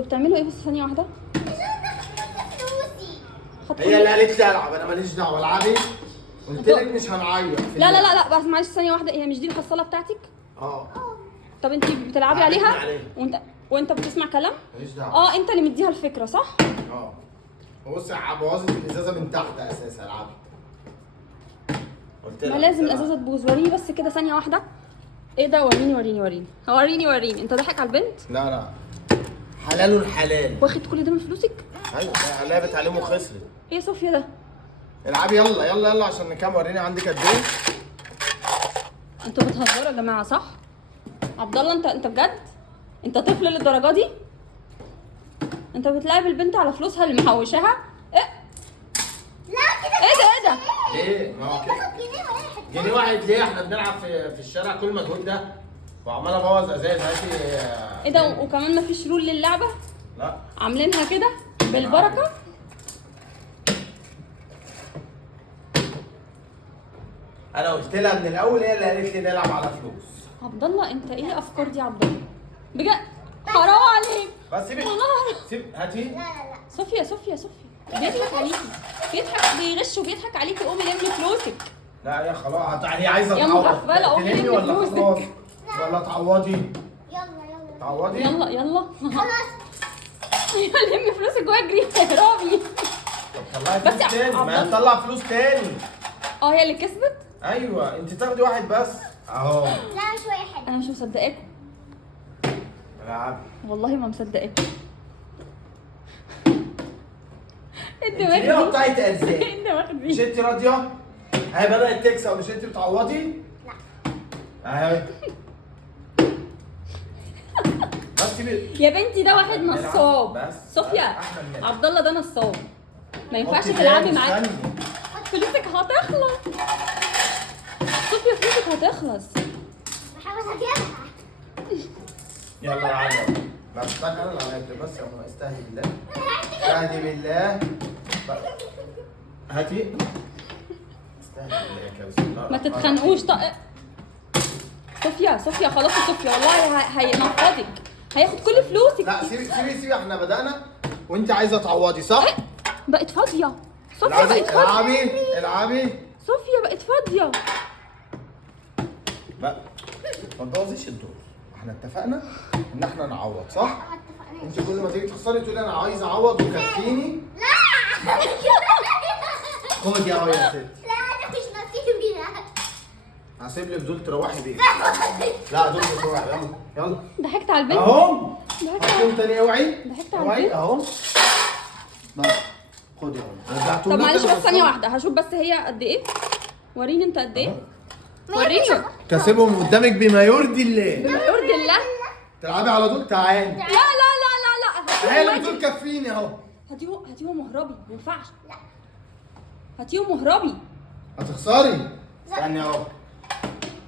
انتوا بتعملوا ايه بس ثانيه واحده؟ هي اللي قالت لي العب، انا ماليش دعوه. العبي، قلت لك مش هنعيط. لا لا لا لا بس معلش ثانيه واحده، هي مش دي الحصاله بتاعتك؟ اه. طب انت بتلعبي عملتني عليها عليها. وانت بتسمع كلام؟ ماليش دعوه. اه انت اللي مديها الفكره صح؟ اه. بصي بوظت الازازه من تحت اساسا. العبي. قلت لك ما لازم العبي. الازازه تبوظ. وريني بس كده ثانيه واحده. ايه ده؟ وريني. انت ضحك على البنت؟ لا لا، حلال الحلال. واخد كل ده من فلوسك؟ ايوه لعبت عليهم وخسرت. ايه يا صوفيا ده؟ العبي يلا يلا يلا عشان نكام. وريني عندك قد ايه. انتوا بتهزروا يا جماعه صح؟ عبد الله انت بجد؟ انت طفل للدرجه دي؟ انت بتلاعب البنت على فلوسها اللي محوشاها؟ ايه؟ لا كده. ايه ده؟ ليه؟ ما هو كده. جنيه واحد. جنيه واحد ليه؟ احنا بنلعب في الشارع كل مجهود ده وعمال ابوظ ازاز. هاتي. ايه ده؟ وكمان مفيش رول للعبه؟ لا. عاملينها كده بالبركه؟ انا قلت لها من الاول، هي اللي قالت لي نلعب على فلوس. عبد الله انت ايه الافكار دي يا عبد الله؟ بجد حرام عليك. بس سيبي. والله سيب هاتي. لا لا لا. صوفيا بيضحك عليكي، بيغش وبيضحك عليكي. قومي لمي فلوسك. لا يا خلاص، هي عايزه يا تعوض. مغفلة، قومي تلمي لمي ولا فلوسك. خلاص؟ ولا تعوضي؟ يلا يلا. تعوضي؟ يلا خلاص. لمي فلوسك واجري اهربي. طب طلعي بس فلوس يا تاني. عبد ما الله. هتطلع فلوس تاني. اه هي اللي كسبت؟ ايوه انت تاخدي واحد بس اهو. لا مش واحد. انا مش مصدقاكم، العبي. والله ما مصدقاكم. انت ليه قطعت ارزاق؟ انت واخد مش بيه. انت راضيه؟ هي بدأت تكسب، مش انت بتعوضي؟ لا. اهي. بس سيبي. يا بنتي ده واحد نلعب. نصاب. بس. صوفيا احنا بنلعب. عبد الله ده نصاب، ما ينفعش حطي تلعبي تاني، معاه. استني. فلوسك هتخلص. صوفيا فلوسك هتخلص. بحاول اجيبها. يلا العبي. لا استنى انا اللي هعمل بس يا ماما. استهدي بالله. استهدي بالله. هاتي. استهدي بالله يا كابتن. بسم الله ما الرحمن تتخانقوش. الرحيم. صوفيا خلاص يا صوفيا، والله هينفضك، هياخد كل فلوسك. لا سيبي احنا بدأنا وانت عايزه تعوضي صح؟ بقت فاضية. صوفيا العبي بقت فاضية. العبي. صوفيا بقت فاضية. لا ما تبوظيش الدور. احنا اتفقنا ان احنا نعوض صح؟ ما اتفقناش. انت كل ما تيجي تخسري تقولي انا عايز اعوض وكفيني. لا. خدي اهو يا ست. لا ده مش نصيبي ده. هسيب لك دول تروحي بيها. لا دول تروحي. يلا يلا. ضحكت على البنت. اهو. ضحكت هاتيهم تاني. اوعي. ضحكت على اوعي البنت. اهو. بس خدي اهو. رجعتهم طب لك معلش أنا بس ثانية بس. واحدة، هشوف بس هي قد ايه. وريني انت قد ايه. وريني. كاسبهم قدامك بما يرضي الله. بما يرضي الله. تلعبي على دول. تعالي. لا لا لا لا لا. هي اللي بتقول كفيني اهو. هاتيهم مهربي، ما ينفعش. لا هاتيهم مهربي. هتخسري. استني اهو.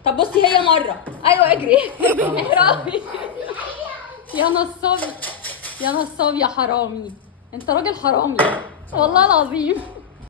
طب بصي هي مرة. ايوه اجري. اهربي. يا نصاب يا حرامي، انت راجل حرامي والله العظيم.